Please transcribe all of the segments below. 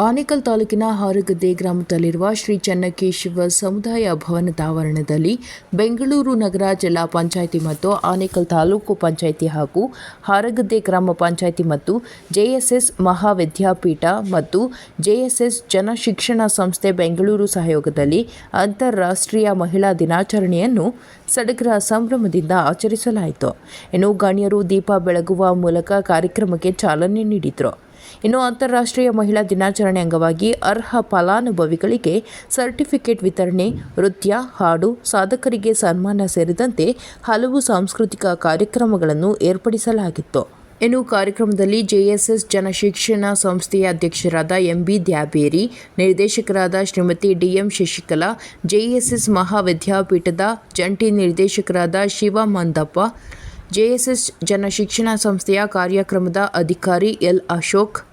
ಆನೇಕಲ್ ತಾಲೂಕಿನ ಹಾರಗದ್ದೆ ಗ್ರಾಮದಲ್ಲಿರುವ ಶ್ರೀ ಚನ್ನಕೇಶವ ಸಮುದಾಯ ಭವನದ ಆವರಣದಲ್ಲಿ ಬೆಂಗಳೂರು ನಗರ ಜಿಲ್ಲಾ ಪಂಚಾಯಿತಿ ಮತ್ತು ಆನೇಕಲ್ ತಾಲೂಕು ಪಂಚಾಯಿತಿ ಹಾಗೂ ಹಾರಗದ್ದೆ ಗ್ರಾಮ ಪಂಚಾಯಿತಿ ಮತ್ತು ಜೆಎಸ್ಎಸ್ ಮಹಾವಿದ್ಯಾಪೀಠ ಮತ್ತು ಜೆಎಸ್ಎಸ್ ಜನಶಿಕ್ಷಣ ಸಂಸ್ಥೆ ಬೆಂಗಳೂರು ಸಹಯೋಗದಲ್ಲಿ ಅಂತಾರಾಷ್ಟ್ರೀಯ ಮಹಿಳಾ ದಿನಾಚರಣೆಯನ್ನು ಸಡಗರ ಸಂಭ್ರಮದಿಂದ ಆಚರಿಸಲಾಯಿತು. ಇನ್ನು ಗಣ್ಯರು ದೀಪ ಬೆಳಗುವ ಮೂಲಕ ಕಾರ್ಯಕ್ರಮಕ್ಕೆ ಚಾಲನೆ ನೀಡಿದರು. ಇನ್ನು ಅಂತಾರಾಷ್ಟ್ರೀಯ ಮಹಿಳಾ ದಿನಾಚರಣೆ ಅಂಗವಾಗಿ ಅರ್ಹ ಫಲಾನುಭವಿಗಳಿಗೆ ಸರ್ಟಿಫಿಕೇಟ್ ವಿತರಣೆ, ನೃತ್ಯ, ಹಾಡು, ಸಾಧಕರಿಗೆ ಸನ್ಮಾನ ಸೇರಿದಂತೆ ಹಲವು ಸಾಂಸ್ಕೃತಿಕ ಕಾರ್ಯಕ್ರಮಗಳನ್ನು ಏರ್ಪಡಿಸಲಾಗಿತ್ತು. ಇನ್ನು ಕಾರ್ಯಕ್ರಮದಲ್ಲಿ ಜೆಎಸ್ಎಸ್ ಜನಶಿಕ್ಷಣ ಸಂಸ್ಥೆಯ ಅಧ್ಯಕ್ಷರಾದ ಎಂಬಿ ದ್ಯಾಬೇರಿ, ನಿರ್ದೇಶಕರಾದ ಶ್ರೀಮತಿ ಡಿಎಂ ಶಶಿಕಲಾ, ಜೆಎಸ್ಎಸ್ ಮಹಾವಿದ್ಯಾಪೀಠದ ಜಂಟಿ ನಿರ್ದೇಶಕರಾದ ಶಿವ ಮಂದಪ್ಪ, ಜೆಎಸ್ಎಸ್ ಜನಶಿಕ್ಷಣ ಸಂಸ್ಥೆಯ ಕಾರ್ಯಕ್ರಮದ ಅಧಿಕಾರಿ ಎಲ್ ಅಶೋಕ್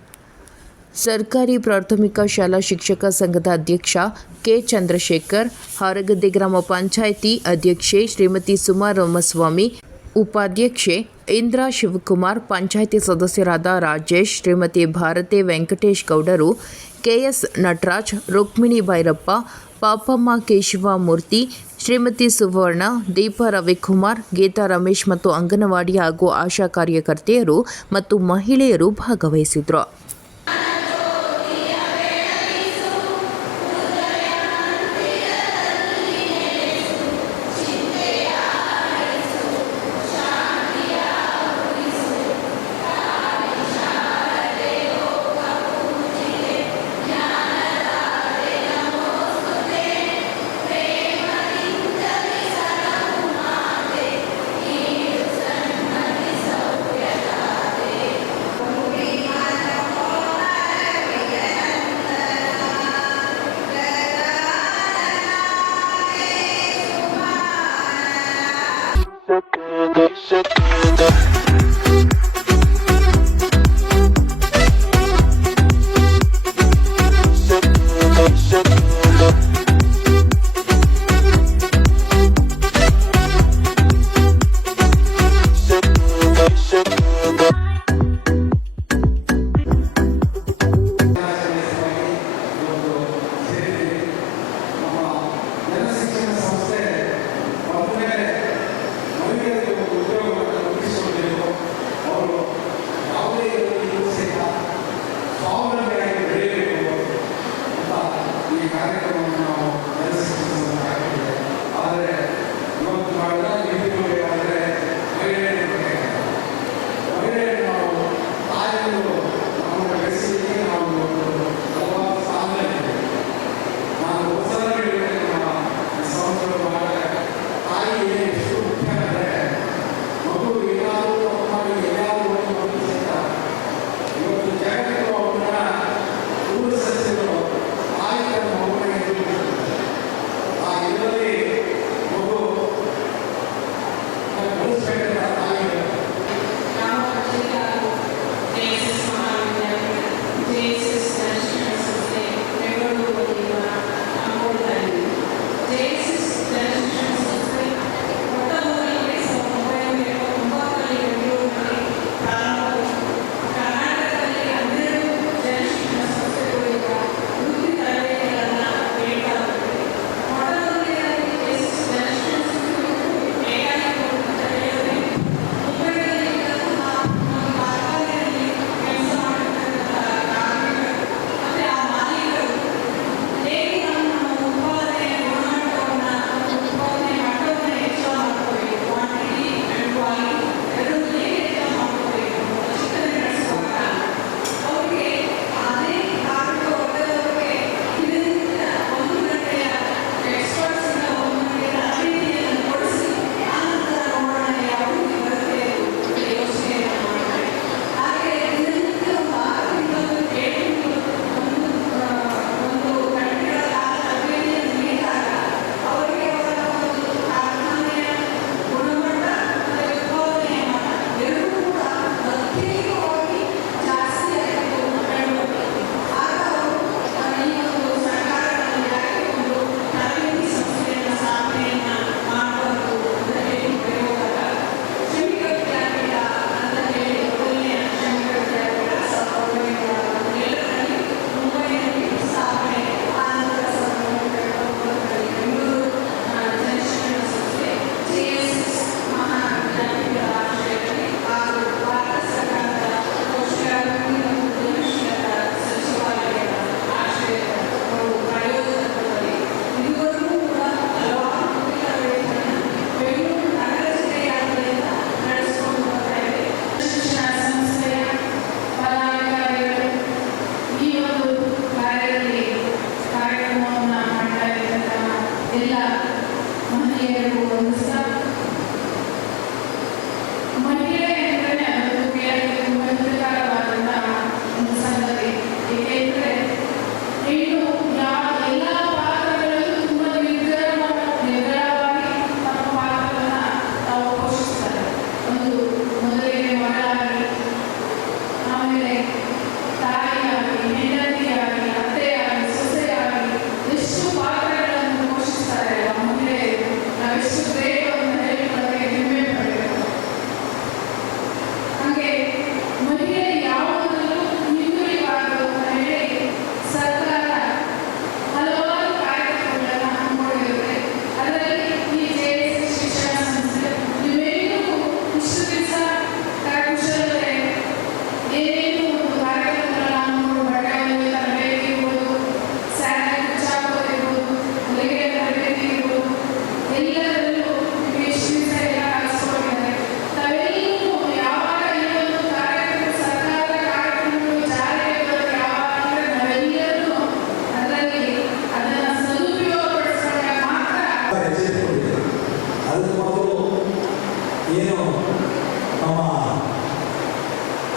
ಸರ್ಕಾರಿ ಪ್ರಾಥಮಿಕ ಶಾಲಾ ಶಿಕ್ಷಕ ಸಂಘದ ಅಧ್ಯಕ್ಷ ಕೆ ಚಂದ್ರಶೇಖರ್, ಹಾರಗದ್ದೆ ಗ್ರಾಮ ಪಂಚಾಯಿತಿ ಅಧ್ಯಕ್ಷೆ ಶ್ರೀಮತಿ ಸುಮಾ ರಾಮಸ್ವಾಮಿ, ಉಪಾಧ್ಯಕ್ಷೆ ಇಂದ್ರಾ ಶಿವಕುಮಾರ್, ಪಂಚಾಯಿತಿ ಸದಸ್ಯರಾದ ರಾಜೇಶ್, ಶ್ರೀಮತಿ ಭಾರತಿ ವೆಂಕಟೇಶ್ ಗೌಡರು, ಕೆಎಸ್ ನಟರಾಜ್, ರುಕ್ಮಿಣಿ ಭೈರಪ್ಪ, ಪಾಪಮ್ಮ ಕೇಶವಮೂರ್ತಿ, ಶ್ರೀಮತಿ ಸುವರ್ಣ, ದೀಪಾ ರವಿಕುಮಾರ್, ಗೀತಾ ರಮೇಶ್ ಮತ್ತು ಅಂಗನವಾಡಿ ಹಾಗೂ ಆಶಾ ಕಾರ್ಯಕರ್ತೆಯರು ಮತ್ತು ಮಹಿಳೆಯರು ಭಾಗವಹಿಸಿದರು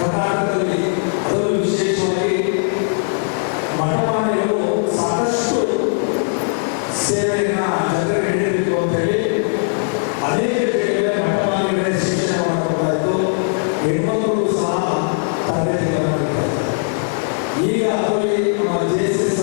ಕರ್ನಾಟಕದಲ್ಲಿ ಅದರಲ್ಲೂ ವಿಶೇಷವಾಗಿ ಮಠಮಾನ್ಯರು ಸಾಕಷ್ಟು ಸೇವೆಯನ್ನು ಜನರಿಗೆ ನೀಡಬೇಕು ಅಂತ ಹೇಳಿ ಅನೇಕ ಕಡೆಗೆ ಮಠಮಾನ್ಯಗಳೇ ಶಿಕ್ಷಣವನ್ನು ಕೊಡ್ತಾ ಇತ್ತು ಹೆಣ್ಮಕ್ಕಳು ಸಹ ತರಬೇತಿಗಳನ್ನು ಈಗ ಅದರಲ್ಲಿ ನಮ್ಮ J S S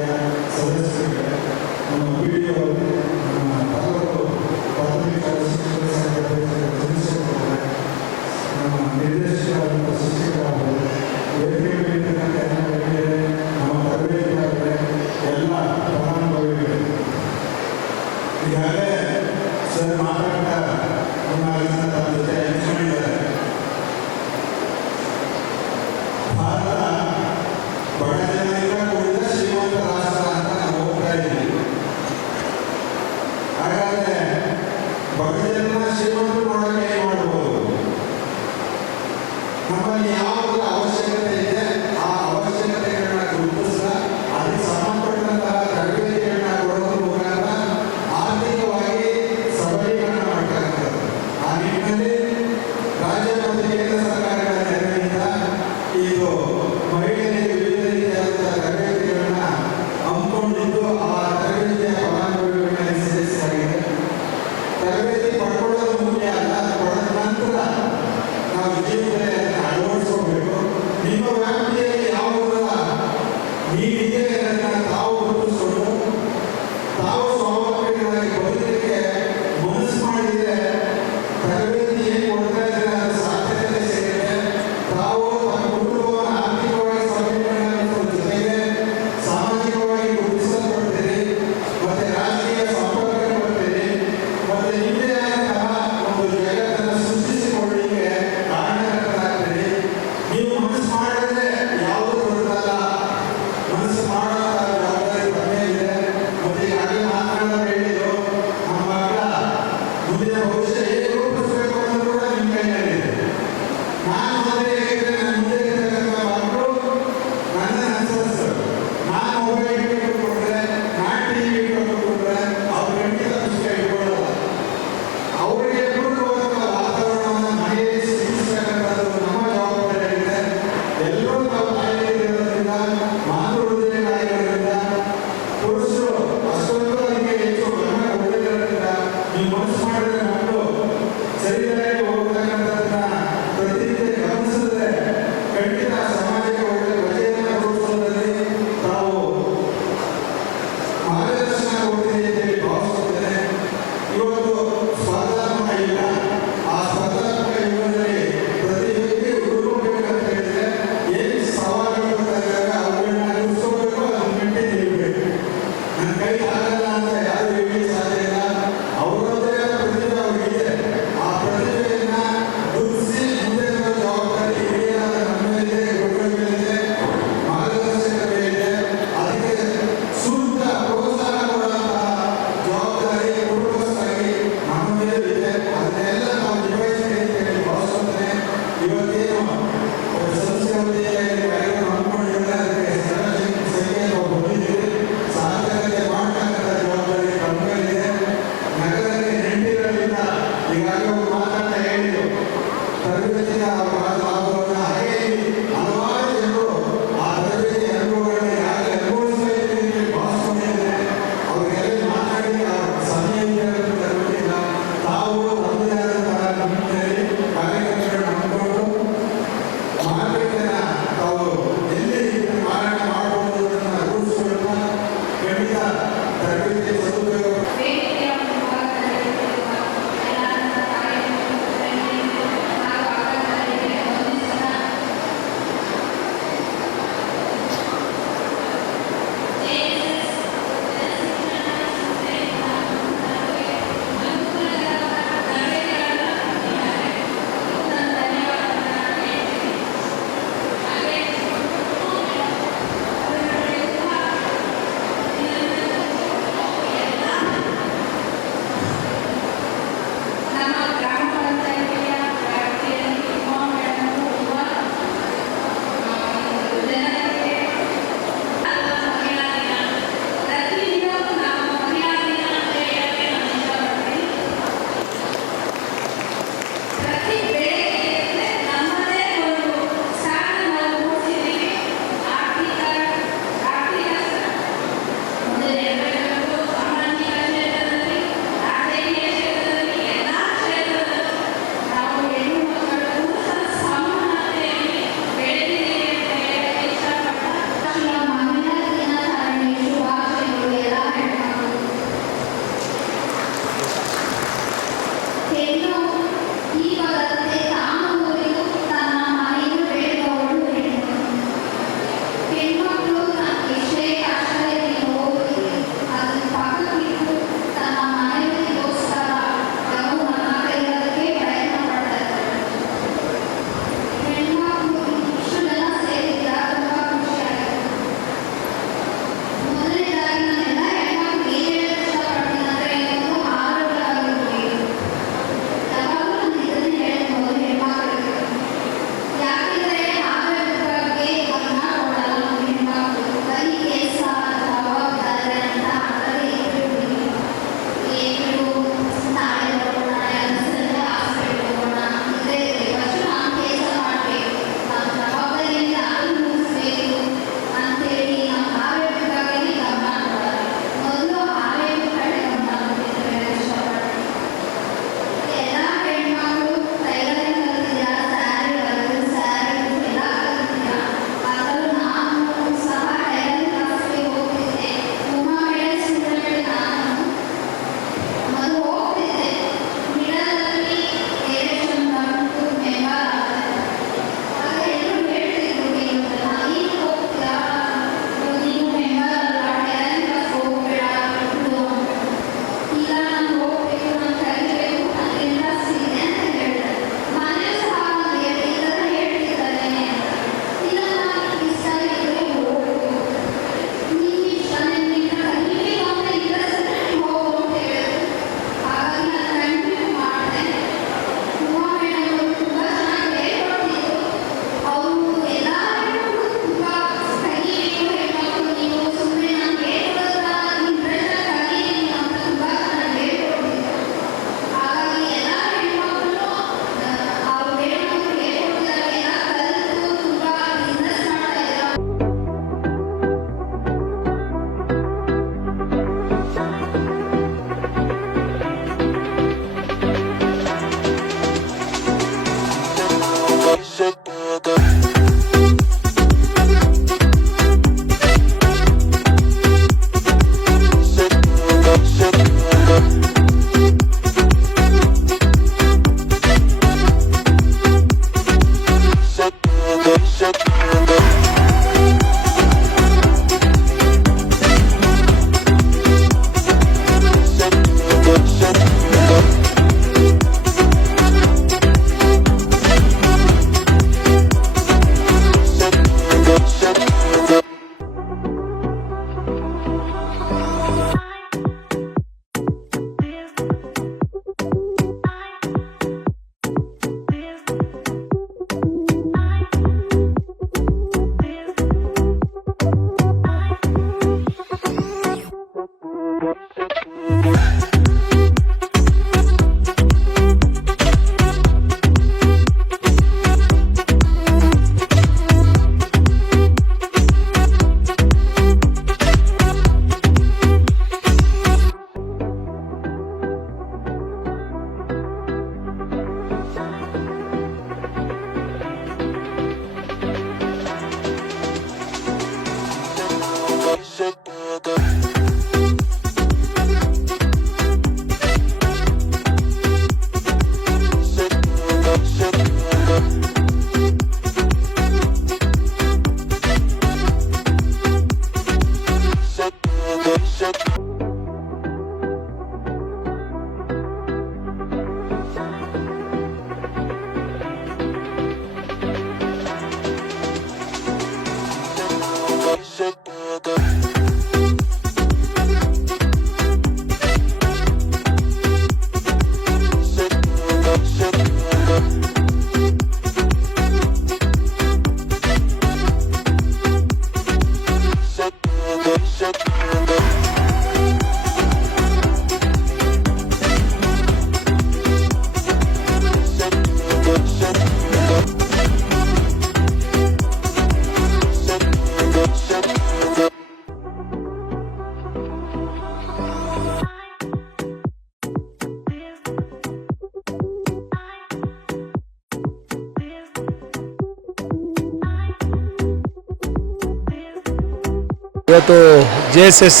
J S S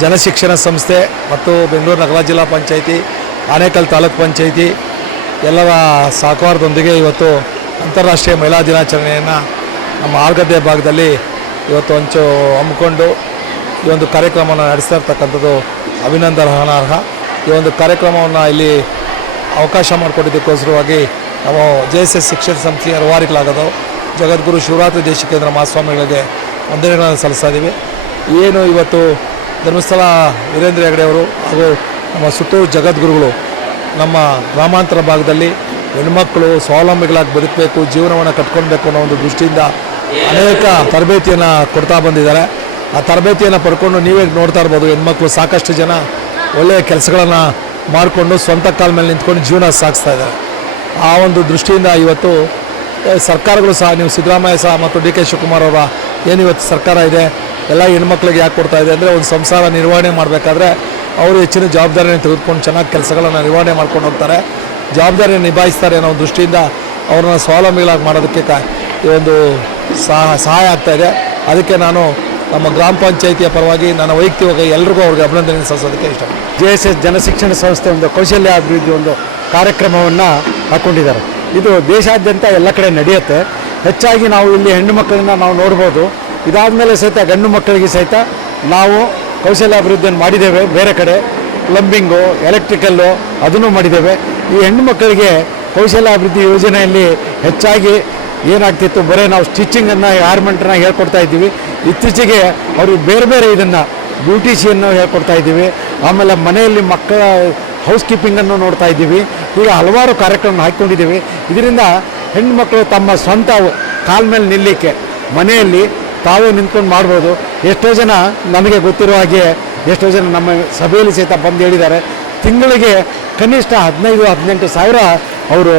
ಜನಶಿಕ್ಷಣ ಸಂಸ್ಥೆ ಮತ್ತು ಬೆಂಗಳೂರು ನಗರ ಜಿಲ್ಲಾ ಪಂಚಾಯಿತಿ, ಆನೇಕಲ್ ತಾಲೂಕ್ ಪಂಚಾಯಿತಿ, ಎಲ್ಲರ ಸಹಕಾರದೊಂದಿಗೆ ಇವತ್ತು ಅಂತಾರಾಷ್ಟ್ರೀಯ ಮಹಿಳಾ ದಿನಾಚರಣೆಯನ್ನು ನಮ್ಮ ಆಲ್ಗದ್ದೆ ಭಾಗದಲ್ಲಿ ಇವತ್ತು ಹಂಚು ಹಮ್ಮಿಕೊಂಡು ಈ ಒಂದು ಕಾರ್ಯಕ್ರಮವನ್ನು ನಡೆಸ್ತಾ ಇರ್ತಕ್ಕಂಥದ್ದು ಅಭಿನಂದನಾರ್ಹ ಈ ಒಂದು ಕಾರ್ಯಕ್ರಮವನ್ನು ಇಲ್ಲಿ ಅವಕಾಶ ಮಾಡಿಕೊಟ್ಟಿದ್ದಕ್ಕೋಸ್ಕರವಾಗಿ ನಾವು ಜೆ ಎಸ್ ಎಸ್ ಶಿಕ್ಷಣ ಸಂಸ್ಥೆಯ ರೂವಾರಿಗಳಾಗೋದು ಜಗದ್ಗುರು ಶಿವರಾತ್ರಿ ದೇಶಿಕೇಂದ್ರ ಮಹಾಸ್ವಾಮಿಗಳಿಗೆ ವಂದನೆಗಳನ್ನು ಸಲ್ಲಿಸ್ತಾ ಇದ್ದೀವಿ. ಏನು ಇವತ್ತು ಧರ್ಮಸ್ಥಳ ವೀರೇಂದ್ರ ಹೆಗಡೆ ಅವರು ಹಾಗೂ ನಮ್ಮ ಸುತ್ತೂರು ಜಗದ್ಗುರುಗಳು ನಮ್ಮ ಗ್ರಾಮಾಂತರ ಭಾಗದಲ್ಲಿ ಹೆಣ್ಮಕ್ಳು ಸ್ವಾವಲಂಬಿಗಳಾಗಿ ಬದುಕಬೇಕು, ಜೀವನವನ್ನು ಕಟ್ಕೊಳ್ಬೇಕು ಅನ್ನೋ ಒಂದು ದೃಷ್ಟಿಯಿಂದ ಅನೇಕ ತರಬೇತಿಯನ್ನು ಕೊಡ್ತಾ ಬಂದಿದ್ದಾರೆ. ಆ ತರಬೇತಿಯನ್ನು ಪಡ್ಕೊಂಡು ನೀವೇ ನೋಡ್ತಾ ಇರ್ಬೋದು, ಹೆಣ್ಮಕ್ಳು ಸಾಕಷ್ಟು ಜನ ಒಳ್ಳೆಯ ಕೆಲಸಗಳನ್ನು ಮಾಡಿಕೊಂಡು ಸ್ವಂತ ಕಾಲ ಮೇಲೆ ನಿಂತ್ಕೊಂಡು ಜೀವನ ಸಾಗಿಸ್ತಾ ಇದ್ದಾರೆ. ಆ ಒಂದು ದೃಷ್ಟಿಯಿಂದ ಇವತ್ತು, ಸರ್ಕಾರಗಳು ಸಹ, ನೀವು ಸಿದ್ದರಾಮಯ್ಯ ಸಹ ಮತ್ತು ಡಿ ಕೆ ಶಿವಕುಮಾರ್ ಅವರ ಏನು ಇವತ್ತು ಸರ್ಕಾರ ಇದೆ ಎಲ್ಲ ಹೆಣ್ಮಕ್ಳಿಗೆ ಯಾಕೆ ಕೊಡ್ತಾ ಇದೆ ಅಂದರೆ ಒಂದು ಸಂಸಾರ ನಿರ್ವಹಣೆ ಮಾಡಬೇಕಾದ್ರೆ ಅವರು ಹೆಚ್ಚಿನ ಜವಾಬ್ದಾರಿಯನ್ನು ತೆಗೆದುಕೊಂಡು ಚೆನ್ನಾಗಿ ಕೆಲಸಗಳನ್ನು ನಿರ್ವಹಣೆ ಮಾಡ್ಕೊಂಡು ಹೋಗ್ತಾರೆ. ಜವಾಬ್ದಾರಿಯನ್ನು ನಿಭಾಯಿಸ್ತಾರೆ ಅನ್ನೋ ದೃಷ್ಟಿಯಿಂದ ಅವ್ರನ್ನ ಸ್ವಾವಲಂಬಿಗಳಾಗಿ ಮಾಡೋದಕ್ಕೆ ಕ ಈ ಒಂದು ಸಹ, ಸಹಾಯ ಆಗ್ತಾ ಇದೆ. ಅದಕ್ಕೆ ನಾನು ನಮ್ಮ ಗ್ರಾಮ ಪಂಚಾಯಿತಿಯ ಪರವಾಗಿ ನನ್ನ ವೈಯಕ್ತಿಕವಾಗಿ ಎಲ್ರಿಗೂ ಅವ್ರಿಗೆ ಅಭಿನಂದನೆ ಸಲ್ಲಿಸೋದಕ್ಕೆ ಇಷ್ಟ ಜೆ ಎಸ್ ಎಸ್ ಜನಶಿಕ್ಷಣ ಸಂಸ್ಥೆ ಒಂದು ಕೌಶಲ್ಯ ಅಭಿವೃದ್ಧಿ ಒಂದು ಕಾರ್ಯಕ್ರಮವನ್ನು ಹಾಕ್ಕೊಂಡಿದ್ದಾರೆ ಇದು ದೇಶಾದ್ಯಂತ ಎಲ್ಲ ಕಡೆ ನಡೆಯುತ್ತೆ. ಹೆಚ್ಚಾಗಿ ನಾವು ಇಲ್ಲಿ ಹೆಣ್ಣು ಮಕ್ಕಳನ್ನ ನಾವು ನೋಡ್ಬೋದು. ಇದಾದ ಮೇಲೆ ಸಹಿತ ಗಂಡು ಮಕ್ಕಳಿಗೆ ಸಹಿತ ನಾವು ಕೌಶಲ್ಯ ಅಭಿವೃದ್ಧಿಯನ್ನು ಮಾಡಿದ್ದೇವೆ ಬೇರೆ ಕಡೆ. ಪ್ಲಂಬಿಂಗು ಎಲೆಕ್ಟ್ರಿಕಲ್ಲು ಅದನ್ನು ಮಾಡಿದ್ದೇವೆ. ಈ ಹೆಣ್ಣು ಮಕ್ಕಳಿಗೆ ಕೌಶಲ್ಯ ಅಭಿವೃದ್ಧಿ ಯೋಜನೆಯಲ್ಲಿ ಹೆಚ್ಚಾಗಿ ಏನಾಗ್ತಿತ್ತು ಬರೀ ನಾವು ಸ್ಟಿಚಿಂಗನ್ನು ಗಾರ್ಮೆಂಟನ್ನ ಹೇಳ್ಕೊಡ್ತಾ ಇದ್ದೀವಿ. ಇತ್ತೀಚೆಗೆ ಅವ್ರಿಗೆ ಬೇರೆ ಬೇರೆ ಇದನ್ನು ಬ್ಯೂಟಿಷಿಯನ್ನು ಹೇಳ್ಕೊಡ್ತಾ ಇದ್ದೀವಿ. ಆಮೇಲೆ ಮನೆಯಲ್ಲಿ ಮಕ್ಕಳ ಹೌಸ್ ಕೀಪಿಂಗನ್ನು ನೋಡ್ತಾ ಇದ್ದೀವಿ. ಈಗ ಹಲವಾರು ಕಾರ್ಯಕ್ರಮ ಹಾಕ್ಕೊಂಡಿದ್ದೀವಿ. ಇದರಿಂದ ಹೆಣ್ಣು ಮಕ್ಕಳು ತಮ್ಮ ಸ್ವಂತ ಕಾಲ ಮೇಲೆ ನಿಲ್ಲಲಿಕ್ಕೆ ಮನೆಯಲ್ಲಿ ತಾವೇ ನಿಂತ್ಕೊಂಡು ಮಾಡ್ಬೋದು. ಎಷ್ಟೋ ಜನ ನಮಗೆ ಗೊತ್ತಿರೋ ಹಾಗೆ, ಎಷ್ಟೋ ಜನ ನಮ್ಮ ಸಭೆಯಲ್ಲಿ ಸಹಿತ ಬಂದು ಹೇಳಿದ್ದಾರೆ. ತಿಂಗಳಿಗೆ ಕನಿಷ್ಠ ಹದಿನೈದು, ಹದಿನೆಂಟು ಸಾವಿರ ಅವರು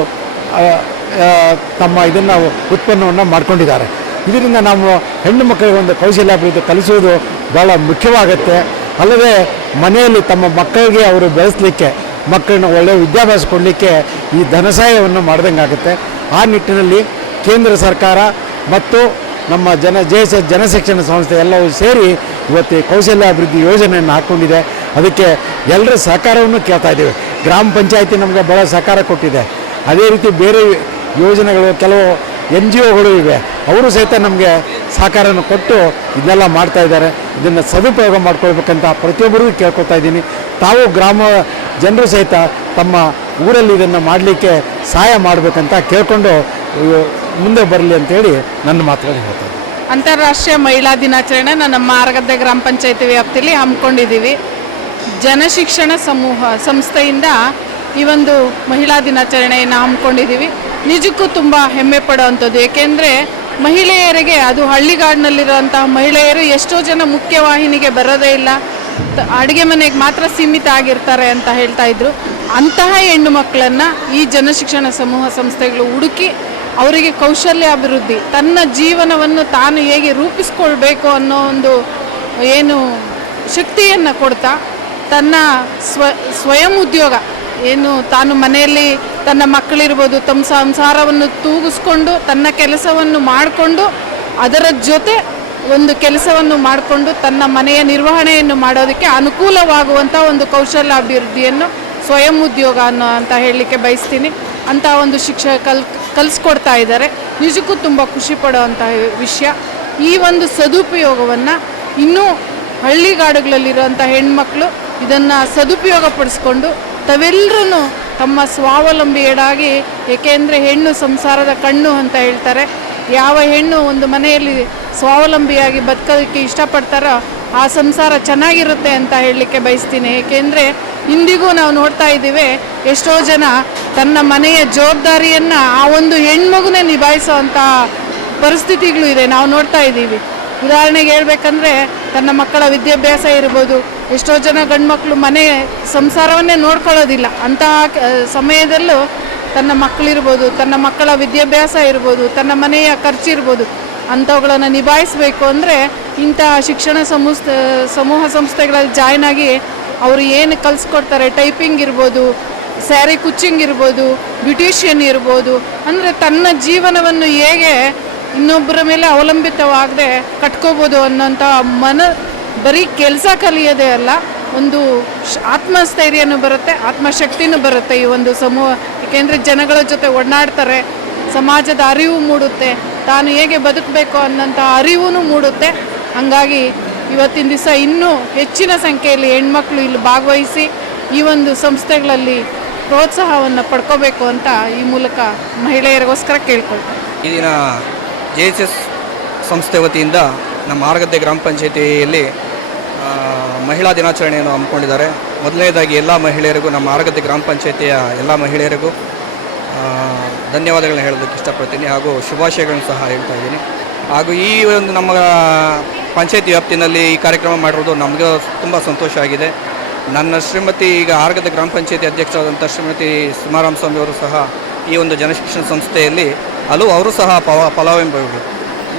ತಮ್ಮ ಇದನ್ನು ಉತ್ಪನ್ನವನ್ನು ಮಾಡ್ಕೊಂಡಿದ್ದಾರೆ. ಇದರಿಂದ ನಾವು ಹೆಣ್ಣು ಮಕ್ಕಳಿಗೆ ಒಂದು ಕೌಶಲ್ಯಾಭಿವೃದ್ಧಿ ಕಲಿಸುವುದು ಭಾಳ ಮುಖ್ಯವಾಗುತ್ತೆ. ಅಲ್ಲದೆ ಮನೆಯಲ್ಲಿ ತಮ್ಮ ಮಕ್ಕಳಿಗೆ ಅವರು ಬೆಳೆಸಲಿಕ್ಕೆ, ಮಕ್ಕಳನ್ನ ಒಳ್ಳೆಯ ವಿದ್ಯಾಭ್ಯಾಸ ಕೊಡಲಿಕ್ಕೆ ಈ ಧನಸಹಾಯವನ್ನು ಮಾಡ್ದಂಗಾಗುತ್ತೆ. ಆ ನಿಟ್ಟಿನಲ್ಲಿ ಕೇಂದ್ರ ಸರ್ಕಾರ ಮತ್ತು ನಮ್ಮ ಜನ ಜೆ ಎಸ್ ಎಸ್ ಜನಶಿಕ್ಷಣ ಸಂಸ್ಥೆ ಎಲ್ಲವೂ ಸೇರಿ ಇವತ್ತು ಕೌಶಲ್ಯಾಭಿವೃದ್ಧಿ ಯೋಜನೆಯನ್ನು ಹಾಕ್ಕೊಂಡಿದೆ. ಅದಕ್ಕೆ ಎಲ್ಲರ ಸಹಕಾರವನ್ನು ಕೇಳ್ತಾ ಇದ್ದೀವಿ. ಗ್ರಾಮ ಪಂಚಾಯತಿ ನಮಗೆ ಭಾಳ ಸಹಕಾರ ಕೊಟ್ಟಿದೆ. ಅದೇ ರೀತಿ ಬೇರೆ ಯೋಜನೆಗಳು ಕೆಲವು ಎನ್ ಜಿ ಒಗಳು ಇವೆ. ಅವರು ಸಹಿತ ನಮಗೆ ಸಹಕಾರವನ್ನು ಕೊಟ್ಟು ಇದೆಲ್ಲ ಮಾಡ್ತಾ ಇದ್ದಾರೆ. ಇದನ್ನು ಸದುಪಯೋಗ ಮಾಡ್ಕೊಳ್ಬೇಕಂತ ಪ್ರತಿಯೊಬ್ಬರಿಗೂ ಕೇಳ್ಕೊತಾ ಇದ್ದೀನಿ. ತಾವು ಗ್ರಾಮ ಜನರು ಸಹಿತ ತಮ್ಮ ಊರಲ್ಲಿ ಇದನ್ನು ಮಾಡಲಿಕ್ಕೆ ಸಹಾಯ ಮಾಡಬೇಕಂತ ಕೇಳಿಕೊಂಡು ಮುಂದೆ ಬರಲಿ ಅಂತೇಳಿ ನನ್ನ ಮಾತುಗಳು ಹೇಳ್ತಾರೆ. ಅಂತಾರಾಷ್ಟ್ರೀಯ ಮಹಿಳಾ ದಿನಾಚರಣೆ ನಮ್ಮ ಮಾರಗದ್ದೆ ಗ್ರಾಮ ಪಂಚಾಯತಿ ವ್ಯಾಪ್ತಿಯಲ್ಲಿ ಹಮ್ಮಿಕೊಂಡಿದ್ದೀವಿ. ಜನಶಿಕ್ಷಣ ಸಮೂಹ, ಸಂಸ್ಥೆಯಿಂದ ಈ ಒಂದು ಮಹಿಳಾ ದಿನಾಚರಣೆಯನ್ನು ಹಮ್ಮಿಕೊಂಡಿದ್ದೀವಿ. ನಿಜಕ್ಕೂ ತುಂಬ ಹೆಮ್ಮೆ ಪಡುವಂಥದ್ದು. ಏಕೆಂದರೆ ಮಹಿಳೆಯರಿಗೆ, ಅದು ಹಳ್ಳಿಗಾಡಿನಲ್ಲಿರುವಂತಹ ಮಹಿಳೆಯರು ಎಷ್ಟೋ ಜನ ಮುಖ್ಯವಾಹಿನಿಗೆ ಬರೋದೇ ಇಲ್ಲ. ಅಡುಗೆ ಮನೆಗೆ ಮಾತ್ರ ಸೀಮಿತ ಆಗಿರ್ತಾರೆ ಅಂತ ಹೇಳ್ತಾ ಇದ್ರು. ಅಂತಹ ಹೆಣ್ಣು ಮಕ್ಕಳನ್ನು ಈ ಜನಶಿಕ್ಷಣ ಸಮೂಹ ಸಂಸ್ಥೆಗಳು ಹುಡುಕಿ ಅವರಿಗೆ ಕೌಶಲ್ಯ ಅಭಿವೃದ್ಧಿ ತನ್ನ ಜೀವನವನ್ನು ತಾನು ಹೇಗೆ ರೂಪಿಸ್ಕೊಳ್ಬೇಕು ಅನ್ನೋ ಒಂದು ಏನು ಶಕ್ತಿಯನ್ನು ಕೊಡ್ತಾ, ತನ್ನ ಸ್ವ, ಸ್ವಯಂ ಉದ್ಯೋಗ, ಏನು ತಾನು ಮನೆಯಲ್ಲಿ ತನ್ನ ಮಕ್ಕಳಿರ್ಬೋದು, ತಮ್ಮ ಸಂಸಾರವನ್ನು ತೂಗಿಸ್ಕೊಂಡು, ತನ್ನ ಕೆಲಸವನ್ನು ಮಾಡಿಕೊಂಡು, ಅದರ ಜೊತೆ ಒಂದು ಕೆಲಸವನ್ನು ಮಾಡಿಕೊಂಡು, ತನ್ನ ಮನೆಯ ನಿರ್ವಹಣೆಯನ್ನು ಮಾಡೋದಕ್ಕೆ ಅನುಕೂಲವಾಗುವಂಥ ಒಂದು ಕೌಶಲ್ಯ ಅಭಿವೃದ್ಧಿಯನ್ನು ಸ್ವಯಂ ಉದ್ಯೋಗ ಅನ್ನೋ ಅಂತ ಹೇಳಲಿಕ್ಕೆ ಬಯಸ್ತೀನಿ. ಅಂತ ಒಂದು ಶಿಕ್ಷಣ ಕಲ್, ಕಲಿಸ್ಕೊಡ್ತಾ ಇದ್ದಾರೆ. ನಿಜಕ್ಕೂ ತುಂಬ ಖುಷಿ ಪಡುವಂತಹ ವಿಷಯ. ಈ ಒಂದು ಸದುಪಯೋಗವನ್ನು ಇನ್ನೂ ಹಳ್ಳಿಗಾಡುಗಳಲ್ಲಿರುವಂಥ ಹೆಣ್ಮಕ್ಳು ಇದನ್ನು ಸದುಪಯೋಗ ಪಡಿಸ್ಕೊಂಡು ತಾವೆಲ್ಲರೂ ತಮ್ಮ ಸ್ವಾವಲಂಬಿಯಡಾಗಿ ಏಕೆಂದರೆ ಹೆಣ್ಣು ಸಂಸಾರದ ಕಣ್ಣು ಅಂತ ಹೇಳ್ತಾರೆ. ಯಾವ ಹೆಣ್ಣು ಒಂದು ಮನೆಯಲ್ಲಿ ಸ್ವಾವಲಂಬಿಯಾಗಿ ಬದುಕೋದಕ್ಕೆ ಇಷ್ಟಪಡ್ತಾರೋ ಆ ಸಂಸಾರ ಚೆನ್ನಾಗಿರುತ್ತೆ ಅಂತ ಹೇಳಲಿಕ್ಕೆ ಬಯಸ್ತೀನಿ. ಏಕೆಂದರೆ ಇಂದಿಗೂ ನಾವು ನೋಡ್ತಾ ಇದ್ದೀವಿ ಎಷ್ಟೋ ಜನ ತನ್ನ ಮನೆಯ ಜವಾಬ್ದಾರಿಯನ್ನು ಆ ಒಂದು ಹೆಣ್ಮಗುನೇ ನಿಭಾಯಿಸೋವಂಥ ಪರಿಸ್ಥಿತಿಗಳು ಇದೆ. ನಾವು ನೋಡ್ತಾ ಇದ್ದೀವಿ. ಉದಾಹರಣೆಗೆ ಹೇಳ್ಬೇಕಂದ್ರೆ ತನ್ನ ಮಕ್ಕಳ ವಿದ್ಯಾಭ್ಯಾಸ ಇರ್ಬೋದು, ಎಷ್ಟೋ ಜನ ಗಂಡ್ಮಕ್ಳು ಮನೆ ಸಂಸಾರವನ್ನೇ ನೋಡ್ಕೊಳ್ಳೋದಿಲ್ಲ. ಅಂತಹ ಸಮಯದಲ್ಲೂ ತನ್ನ ಮಕ್ಕಳಿರ್ಬೋದು ತನ್ನ ಮಕ್ಕಳ ವಿದ್ಯಾಭ್ಯಾಸ ಇರ್ಬೋದು, ತನ್ನ ಮನೆಯ ಖರ್ಚಿರ್ಬೋದು ಅಂಥವುಗಳನ್ನು ನಿಭಾಯಿಸಬೇಕು ಅಂದರೆ ಇಂತಹ ಶಿಕ್ಷಣ ಸಂಸ್ಥೆ ಸಮೂಹ ಸಂಸ್ಥೆಗಳಲ್ಲಿ ಜಾಯ್ನ್ ಆಗಿ ಅವರು ಏನು ಕಲಿಸ್ಕೊಡ್ತಾರೆ? ಟೈಪಿಂಗ್ ಇರ್ಬೋದು ಸ್ಯಾರಿ ಕುಚ್ಚಿಂಗ್ ಇರ್ಬೋದು ಬ್ಯೂಟಿಷಿಯನ್ ಇರ್ಬೋದು. ಅಂದರೆ ತನ್ನ ಜೀವನವನ್ನು ಹೇಗೆ ಇನ್ನೊಬ್ಬರ ಮೇಲೆ ಅವಲಂಬಿತವಾಗದೆ ಕಟ್ಕೋಬೋದು ಅನ್ನೋಂಥ ಮನ ಬರೀ ಕೆಲಸ ಕಲಿಯೋದೇ ಅಲ್ಲ, ಒಂದು ಆತ್ಮಸ್ಥೈರ್ಯನೂ ಬರುತ್ತೆ, ಆತ್ಮಶಕ್ತಿನೂ ಬರುತ್ತೆ ಈ ಒಂದು ಸಮೂಹ. ಏಕೆಂದರೆ ಜನಗಳ ಜೊತೆ ಒಡನಾಡ್ತಾರೆ, ಸಮಾಜದ ಅರಿವು ಮೂಡುತ್ತೆ, ತಾನು ಹೇಗೆ ಬದುಕಬೇಕು ಅನ್ನೋಂಥ ಅರಿವು ಮೂಡುತ್ತೆ. ಹಂಗಾಗಿ ಇವತ್ತಿನ ದಿವಸ ಇನ್ನೂ ಹೆಚ್ಚಿನ ಸಂಖ್ಯೆಯಲ್ಲಿ ಹೆಣ್ಮಕ್ಳು ಇಲ್ಲಿ ಭಾಗವಹಿಸಿ ಈ ಒಂದು ಸಂಸ್ಥೆಗಳಲ್ಲಿ ಪ್ರೋತ್ಸಾಹವನ್ನು ಪಡ್ಕೋಬೇಕು ಅಂತ ಈ ಮೂಲಕ ಮಹಿಳೆಯರಿಗೋಸ್ಕರ ಕೇಳ್ಕೊಳ್ತೀನಿ. ಈ ದಿನ ಜೆ ಎಸ್ ಎಸ್ ಸಂಸ್ಥೆ ವತಿಯಿಂದ ನಮ್ಮ ಆರಗದ್ದೆ ಗ್ರಾಮ ಪಂಚಾಯತಿಯಲ್ಲಿ ಮಹಿಳಾ ದಿನಾಚರಣೆಯನ್ನು ಹಮ್ಮಿಕೊಂಡಿದ್ದಾರೆ. ಮೊದಲನೇದಾಗಿ ಎಲ್ಲ ಮಹಿಳೆಯರಿಗೂ, ನಮ್ಮ ಆರಗದ್ದೆ ಗ್ರಾಮ ಪಂಚಾಯತಿಯ ಎಲ್ಲ ಮಹಿಳೆಯರಿಗೂ ಧನ್ಯವಾದಗಳನ್ನ ಹೇಳೋದಕ್ಕೆ ಇಷ್ಟಪಡ್ತೀನಿ ಹಾಗೂ ಶುಭಾಶಯಗಳನ್ನು ಸಹ ಹೇಳ್ತಾ ಇದ್ದೀನಿ. ಹಾಗೂ ಈ ಒಂದು ನಮ್ಮ ಪಂಚಾಯತಿ ವ್ಯಾಪ್ತಿನಲ್ಲಿ ಈ ಕಾರ್ಯಕ್ರಮ ಮಾಡಿರೋದು ನಮಗೆ ತುಂಬ ಸಂತೋಷ ಆಗಿದೆ. ನನ್ನ ಶ್ರೀಮತಿ ಈಗ ಆರ್ಗದ ಗ್ರಾಮ ಪಂಚಾಯತಿ ಅಧ್ಯಕ್ಷರಾದಂಥ ಶ್ರೀಮತಿ ಸುಮಾರಾಮ್ ಸ್ವಾಮಿ ಅವರು ಸಹ ಈ ಒಂದು ಜನಶಿಕ್ಷಣ ಸಂಸ್ಥೆಯಲ್ಲಿ ಹಲವು ಅವರು ಸಹ ಪವ ಫಲಾನುಭವಿಗಳು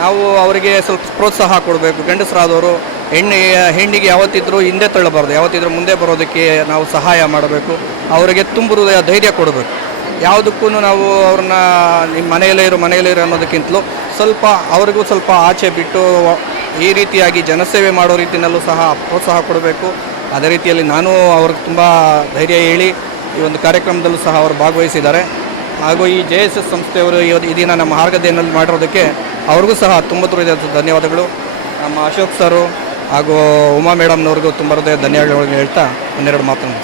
ನಾವು ಅವರಿಗೆ ಸ್ವಲ್ಪ ಪ್ರೋತ್ಸಾಹ ಕೊಡಬೇಕು. ಗಂಡಸರಾದವರು ಹೆಣ್ಣು, ಹೆಣ್ಣಿಗೆ ಯಾವತ್ತಿದ್ರೂ ಹಿಂದೆ ತಳ್ಳಬಾರ್ದು. ಯಾವತ್ತಿದ್ರೂ ಮುಂದೆ ಬರೋದಕ್ಕೆ ನಾವು ಸಹಾಯ ಮಾಡಬೇಕು. ಅವರಿಗೆ ತುಂಬ ಧೈರ್ಯ ಕೊಡಬೇಕು. ಯಾವುದಕ್ಕೂ ನಾವು ಅವ್ರನ್ನ ನಿಮ್ಮ ಮನೆಯಲ್ಲೇ ಇರು ಮನೆಯಲ್ಲೇ ಇರು ಅನ್ನೋದಕ್ಕಿಂತಲೂ ಸ್ವಲ್ಪ ಅವ್ರಿಗೂ ಸ್ವಲ್ಪ ಆಚೆ ಬಿಟ್ಟು ಈ ರೀತಿಯಾಗಿ ಜನಸೇವೆ ಮಾಡೋ ರೀತಿಯಲ್ಲೂ ಸಹ ಪ್ರೋತ್ಸಾಹ ಕೊಡಬೇಕು. ಅದೇ ರೀತಿಯಲ್ಲಿ ನಾನು ಅವ್ರಿಗೆ ತುಂಬ ಧೈರ್ಯ ಹೇಳಿ ಈ ಒಂದು ಕಾರ್ಯಕ್ರಮದಲ್ಲೂ ಸಹ ಅವರು ಭಾಗವಹಿಸಿದ್ದಾರೆ. ಹಾಗೂ ಈ ಜೆ ಎಸ್ ಎಸ್ ಸಂಸ್ಥೆಯವರು ಇವತ್ತು ದಿನ ನಮ್ಮ ಮಾರ್ಗದೇನಲ್ಲಿ ಮಾಡಿರೋದಕ್ಕೆ ಅವ್ರಿಗೂ ಸಹ ತುಂಬ ಹೃದಯದ ಧನ್ಯವಾದಗಳು. ನಮ್ಮ ಅಶೋಕ್ ಸರು ಹಾಗೂ ಉಮಾ ಮೇಡಮ್ನವ್ರಿಗೂ ತುಂಬ ಹೃದಯ ಧನ್ಯವಾದಗಳನ್ನು ಹೇಳ್ತಾ ಒಂದೆರಡು ಮಾತನ್ನು